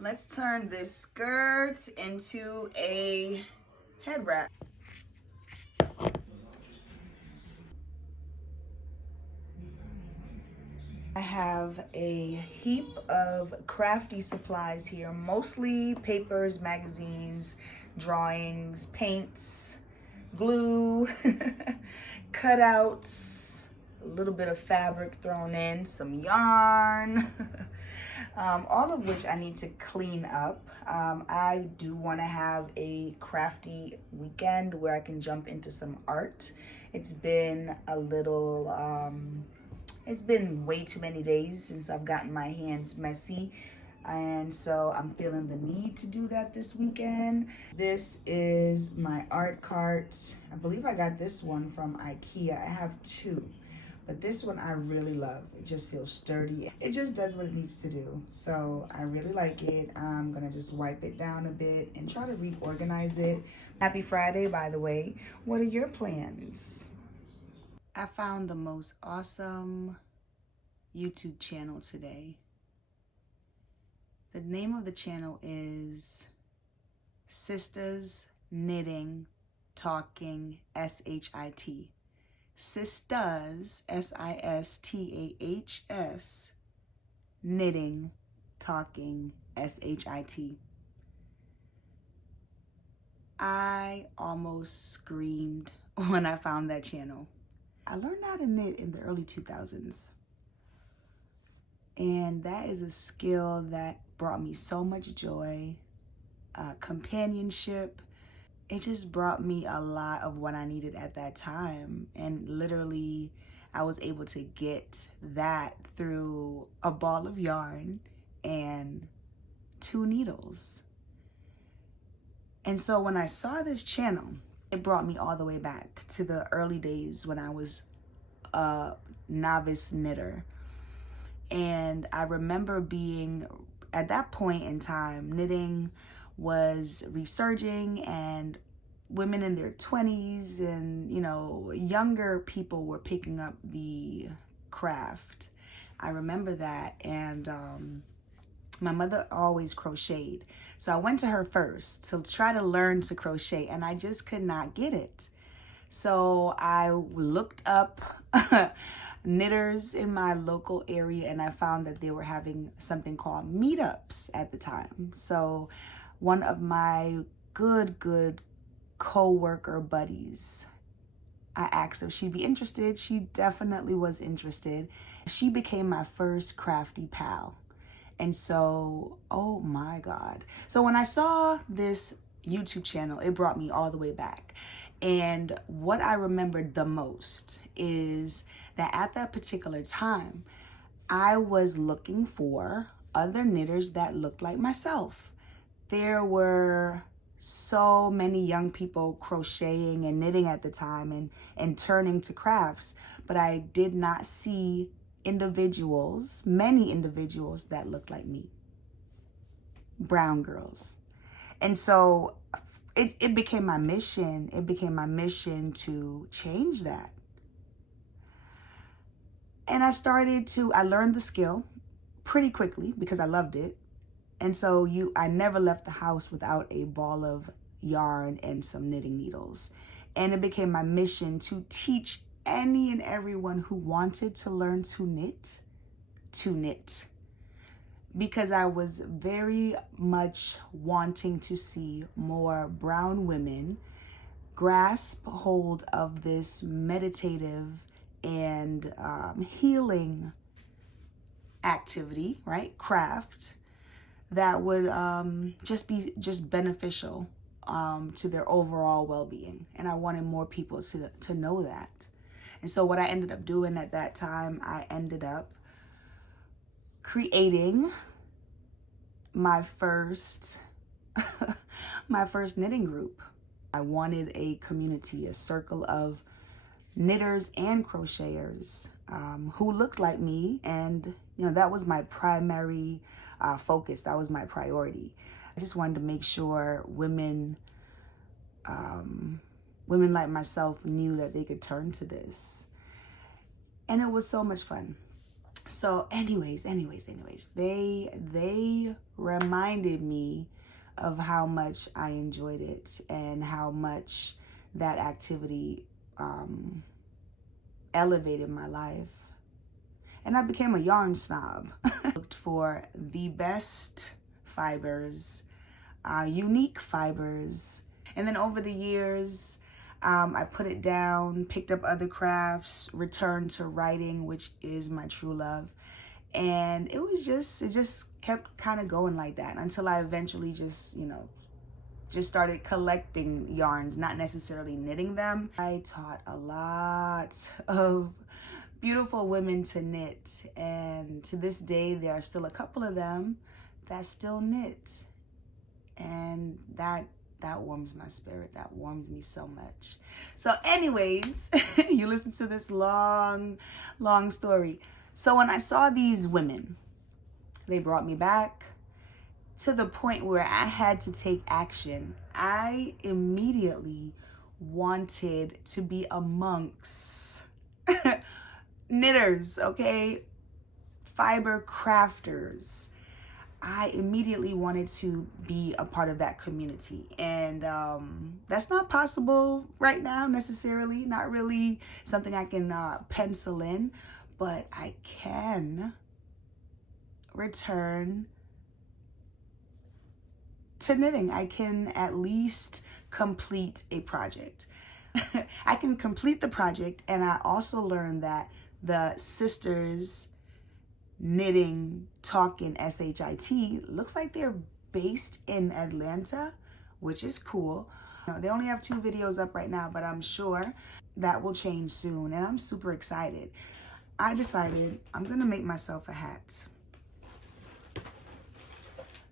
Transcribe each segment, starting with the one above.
Let's turn this skirt into a head wrap. I have a heap of crafty supplies here, mostly papers, magazines, drawings, paints, glue, cutouts, a little bit of fabric thrown in, some yarn, all of which I need to clean up. I do want to have a crafty weekend where I can jump into some art. It's been a little it's been way too many days since I've gotten my hands messy. And so I'm feeling the need to do that this weekend. This is my art cart. I believe I got this one from IKEA. I have two, but this one I really love. It just feels sturdy. It just does what it needs to do. So I really like it. I'm gonna just wipe it down a bit and try to reorganize it. Happy Friday, by the way. What are your plans? I found the most awesome YouTube channel today. The name of the channel is Sisters Knitting Talking SHIT. Sisters, SISTAHS, Knitting Talking SHIT. I almost screamed when I found that channel. I learned how to knit in the early 2000s. And that is a skill that brought me so much joy, companionship. It just brought me a lot of what I needed at that time. And literally, I was able to get that through a ball of yarn and 2 needles. And so when I saw this channel, it brought me all the way back to the early days when I was a novice knitter. And I remember being, at that point in time, knitting was resurging and women in their 20s and, you know, younger people were picking up the craft. I remember that. And my mother always crocheted. So I went to her first to try to learn to crochet, and I just could not get it. So I looked up knitters in my local area, and I found that they were having something called meetups at the time. So one of my good co-worker buddies, I asked if she'd be interested. She definitely was interested. She became my first crafty pal. And so, oh my God. So when I saw this YouTube channel, it brought me all the way back. And what I remembered the most is that at that particular time, I was looking for other knitters that looked like myself. There were so many young people crocheting and knitting at the time and turning to crafts, but I did not see individuals, many individuals that looked like me, brown girls. And so it became my mission. It became my mission to change that. And I learned the skill pretty quickly because I loved it. And so I never left the house without a ball of yarn and some knitting needles. And it became my mission to teach any and everyone who wanted to learn to knit, because I was very much wanting to see more brown women grasp hold of this meditative and healing activity, right? Craft that would be beneficial to their overall well-being. And I wanted more people to know that. And so what I ended up doing at that time, I ended up creating my first knitting group. I wanted a community, a circle of knitters and crocheters who looked like me, and that was my primary focus. That was my priority. I just wanted to make sure women like myself knew that they could turn to this. And it was so much fun. So anyways, they reminded me of how much I enjoyed it and how much that activity elevated my life. And I became a yarn snob. Looked for the best fibers, unique fibers. And then over the years, I put it down, picked up other crafts, returned to writing, which is my true love. And it just kept kind of going like that until I eventually just started collecting yarns, not necessarily knitting them. I taught a lot of beautiful women to knit, and to this day there are still a couple of them that still knit, and that warms my spirit. That warms me so much. So anyways, you listen to this long story. So when I saw these women, they brought me back to the point where I had to take action. I immediately wanted to be amongst knitters, okay? Fiber crafters. I immediately wanted to be a part of that community. And that's not possible right now necessarily. Not really something I can pencil in. But I can return to knitting. I can at least complete a project. I can complete the project, and I also learned that the sisters knitting talking SHIT looks like they're based in Atlanta, which is cool. They only have 2 videos up right now, but I'm sure that will change soon, and I'm super excited. I decided I'm gonna make myself a hat.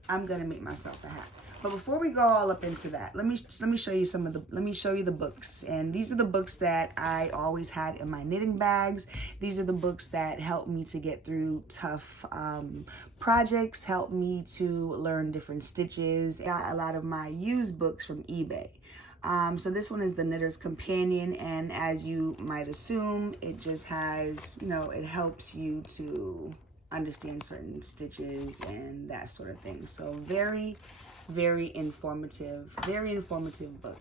I'm gonna make myself a hat. But before we go all up into that, let me show you the books. And these are the books that I always had in my knitting bags. These are the books that helped me to get through tough projects, helped me to learn different stitches. I got a lot of my used books from eBay. So this one is the Knitter's Companion, and as you might assume, it just has, it helps you to understand certain stitches and that sort of thing. So very informative book.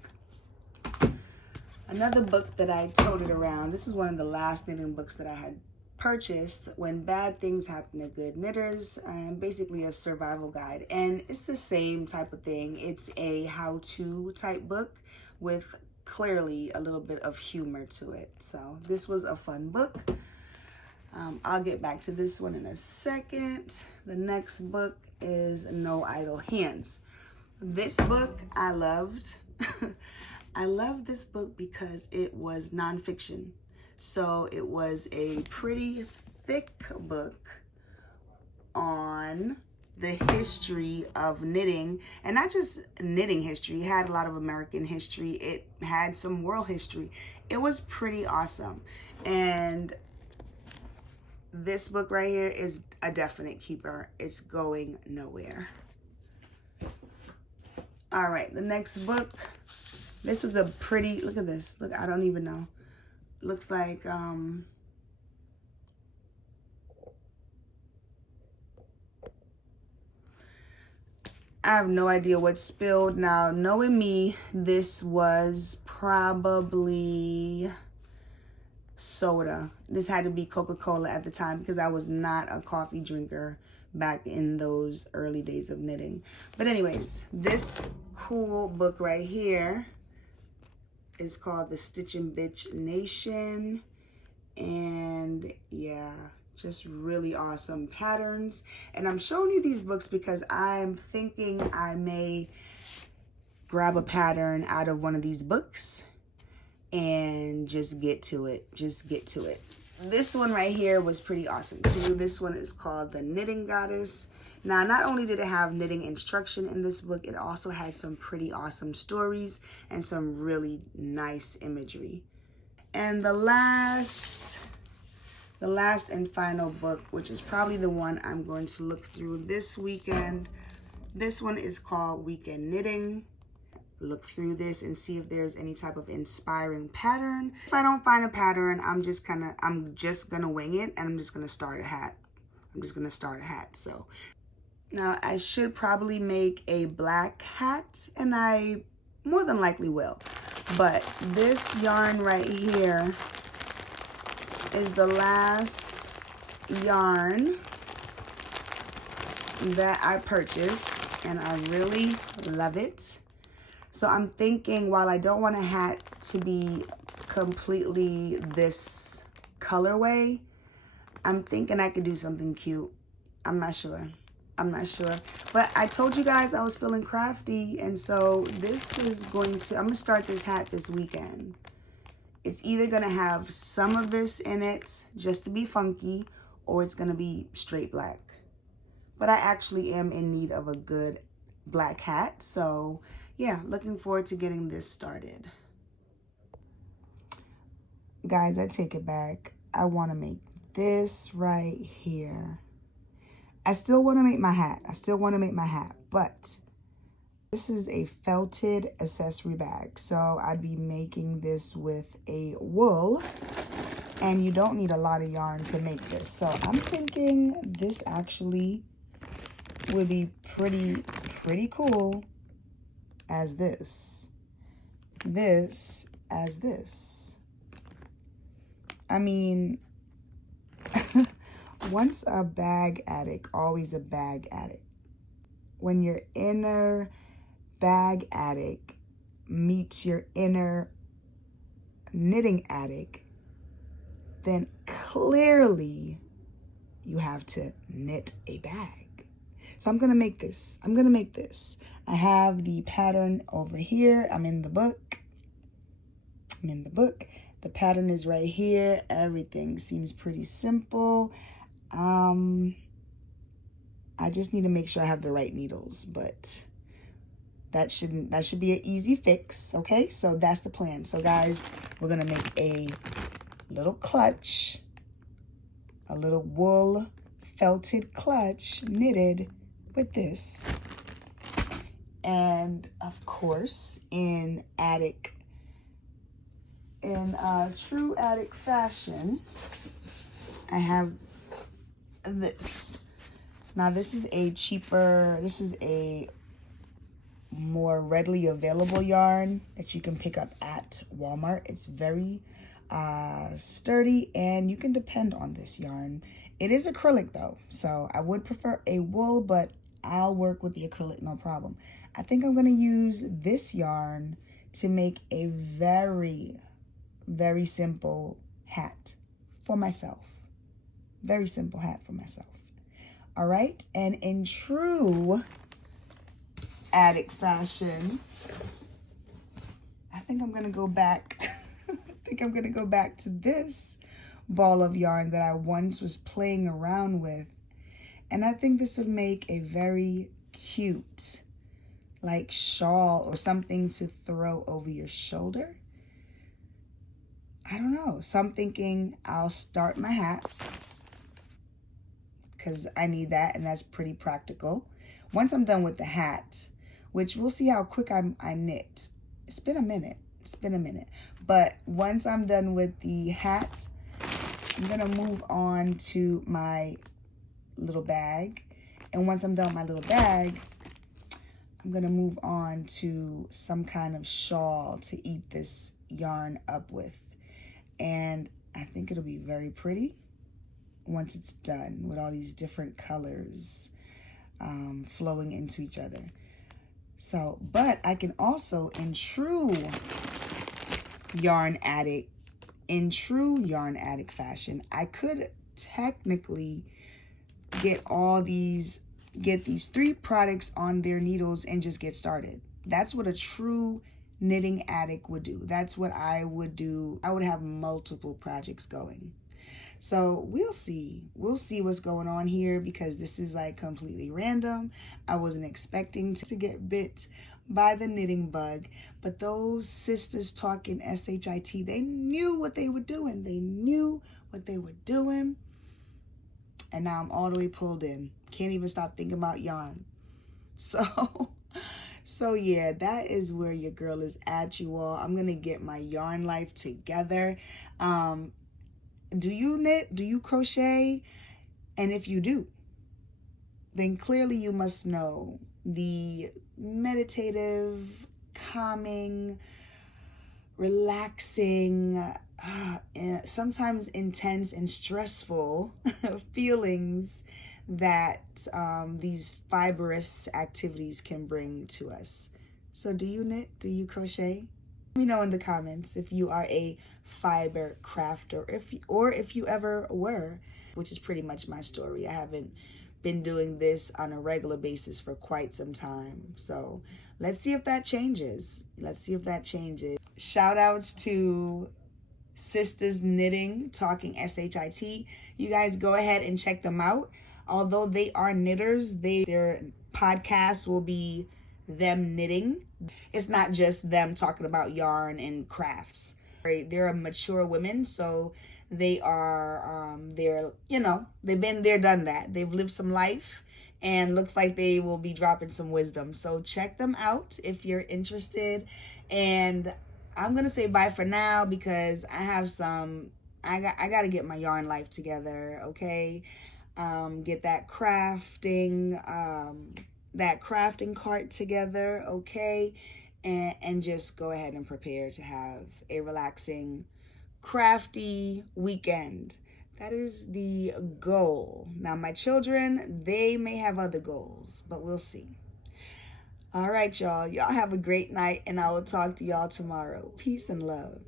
Another book that I toted around, this is one of the last knitting books that I had purchased, When Bad Things Happen to Good Knitters, and basically a survival guide. And it's the same type of thing. It's a how-to type book with clearly a little bit of humor to it. So this was a fun book. I'll get back to this one in a second. The next book is No Idle Hands. This book I loved. I loved this book because it was nonfiction. So it was a pretty thick book on the history of knitting, and not just knitting history. It had a lot of American history. It had some world history. It was pretty awesome. And this book right here is a definite keeper. It's going nowhere. All right, the next book. This was a pretty, look at this. Look, I don't even know. Looks like, I have no idea what's spilled. Now, knowing me, this was probably soda. This had to be Coca-Cola at the time because I was not a coffee drinker back in those early days of knitting. But anyways, this cool book right here is called The Stitchin' Bitch Nation. And yeah, just really awesome patterns. And I'm showing you these books because I'm thinking I may grab a pattern out of one of these books and just get to it. This one right here was pretty awesome too. This one is called The Knitting Goddess. Now, not only did it have knitting instruction in this book, it also had some pretty awesome stories and some really nice imagery. And the last and final book, which is probably the one I'm going to look through this weekend. This one is called Weekend Knitting. Look through this and see if there's any type of inspiring pattern. If I don't find a pattern, I'm just gonna wing it, and I'm just gonna start a hat. I'm just gonna start a hat. So now I should probably make a black hat, and I more than likely will. But this yarn right here is the last yarn that I purchased, and I really love it. So I'm thinking, while I don't want a hat to be completely this colorway, I'm thinking I could do something cute. I'm not sure. I'm not sure. But I told you guys I was feeling crafty, and so this is going to, I'm gonna start this hat this weekend. It's either gonna have some of this in it just to be funky, or it's gonna be straight black. But I actually am in need of a good black hat. So yeah, looking forward to getting this started. Guys, I take it back. I want to make this right here. I still want to make my hat. But this is a felted accessory bag. So I'd be making this with a wool, and you don't need a lot of yarn to make this. So I'm thinking this actually would be pretty cool as this. As this. I mean, once a bag addict, always a bag addict. When your inner bag addict meets your inner knitting addict, then clearly you have to knit a bag. So I'm gonna make this. I have the pattern over here. I'm in the book. The pattern is right here. Everything seems pretty simple. I just need to make sure I have the right needles, but that should be an easy fix. Okay, so that's the plan. So guys, we're gonna make a little clutch, a little wool felted clutch knitted with this. And of course, in true attic fashion, I have this. Now this is a more readily available yarn that you can pick up at Walmart. It's very sturdy, and you can depend on this yarn. It is acrylic though, so I would prefer a wool, but I'll work with the acrylic, no problem. I think I'm gonna use this yarn to make a very simple hat for myself. Very simple hat for myself. All right, and in true attic fashion, I think I'm gonna go back. To this ball of yarn that I once was playing around with. And I think this would make a very cute, like, shawl or something to throw over your shoulder. I don't know. So I'm thinking I'll start my hat, because I need that, and that's pretty practical. Once I'm done with the hat, which we'll see how quick I knit. It's been a minute. But once I'm done with the hat, I'm gonna move on to my little bag. And once I'm done with my little bag, I'm gonna move on to some kind of shawl to eat this yarn up with. And I think it'll be very pretty once it's done, with all these different colors flowing into each other. So, but I can also, in true yarn addict fashion, I could technically get these 3 products on their needles and just get started. That's what a true knitting addict would do. That's what I would do. I would have multiple projects going. So we'll see what's going on here, because this is like completely random. I wasn't expecting to get bit by the knitting bug, but those sisters talking SHIT, they knew what they were doing. And now I'm all the way pulled in. Can't even stop thinking about yarn. So yeah, that is where your girl is at, you all. I'm gonna get my yarn life together. Do you knit? Do you crochet? And if you do, then clearly you must know the meditative, calming, relaxing, sometimes intense and stressful feelings that these fibrous activities can bring to us. So do you knit? Do you crochet? Let me know in the comments if you are a fiber crafter, or if you ever were, which is pretty much my story. I haven't been doing this on a regular basis for quite some time. So let's see if that changes. Let's see if that changes. Shout outs to Sisters Knitting, Talking SHIT. You guys go ahead and check them out. Although they are knitters, their podcast will be them knitting. It's not just them talking about yarn and crafts. They're a mature women, so they are they've been there, done that. They've lived some life, and looks like they will be dropping some wisdom. So check them out if you're interested. And I'm gonna say bye for now because I have I gotta get my yarn life together, okay? Get that crafting cart together, okay? And just go ahead and prepare to have a relaxing, crafty weekend. That is the goal. Now, my children, they may have other goals, but we'll see. All right, y'all. Y'all have a great night, and I will talk to y'all tomorrow. Peace and love.